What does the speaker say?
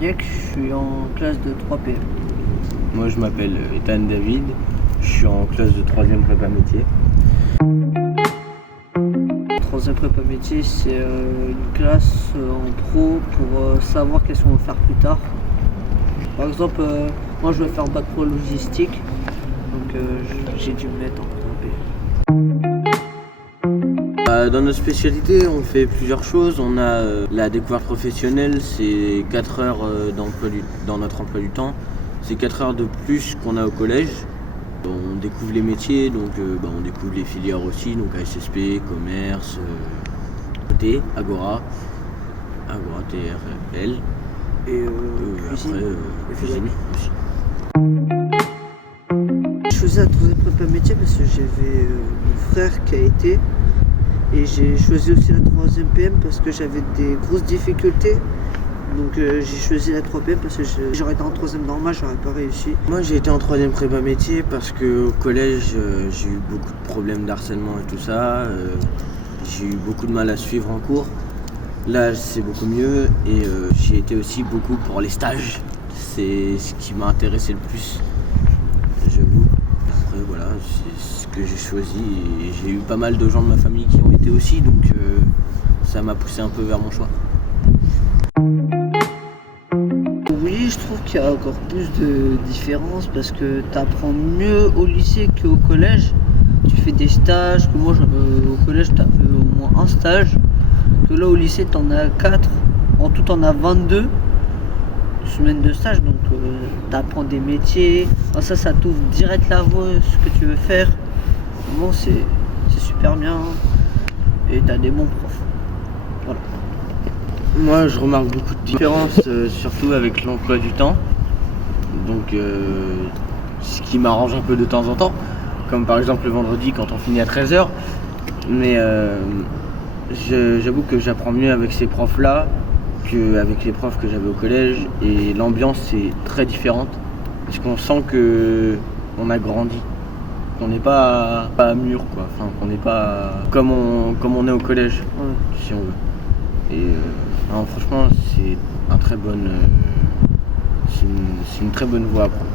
Niek, je suis en classe de 3P. Moi je m'appelle Ethan David, je suis en classe de 3e prépa métier. 3e prépa métier, c'est une classe en pro pour savoir qu'est-ce qu'on veut faire plus tard. Par exemple, moi je veux faire bac pro logistique, donc j'ai dû me mettre en 3P. Dans notre spécialité, on fait plusieurs choses. On a la découverte professionnelle, c'est 4 heures dans notre emploi du temps. C'est 4 heures de plus qu'on a au collège. On découvre les métiers, donc on découvre les filières aussi, donc ASSP, commerce, T, Agora, TRL. Et cuisine. Après, cuisine aussi. Je faisais la 3e prépa métier parce que j'avais mon frère qui a été. Et j'ai choisi aussi la 3e PM parce que j'avais des grosses difficultés. Donc j'ai choisi la 3PM parce que j'aurais été en 3e normal, j'aurais pas réussi. Moi j'ai été en 3e prépa métier parce qu'au collège j'ai eu beaucoup de problèmes d'harcèlement et tout ça. J'ai eu beaucoup de mal à suivre en cours. Là c'est beaucoup mieux et j'ai été aussi beaucoup pour les stages. C'est ce qui m'a intéressé le plus, j'avoue. Après voilà, c'est ce que j'ai choisi et j'ai eu pas mal de gens de ma famille qui ont été aussi, donc ça m'a poussé un peu vers mon choix. Oui, je trouve qu'il y a encore plus de différence parce que tu apprends mieux au lycée qu'au collège. Tu fais des stages, que moi au collège tu avais au moins un stage, que là au lycée tu en as 4, en tout tu en as 22 semaines de stage, donc tu apprends des métiers, ça t'ouvre direct la voie, ce que tu veux faire. Vraiment c'est super bien et tu as des bons profs. Voilà. Moi je remarque beaucoup de différences, surtout avec l'emploi du temps. Donc ce qui m'arrange un peu de temps en temps, comme par exemple le vendredi quand on finit à 13h. Mais j'avoue que j'apprends mieux avec ces profs-là qu'avec les profs que j'avais au collège. Et l'ambiance est très différente. Parce qu'on sent qu'on a grandi. Qu'on n'est pas à mûr quoi. Enfin qu'on n'est pas comme on est au collège, Ouais. si on veut. Et non, franchement, c'est une très bonne voie à prendre.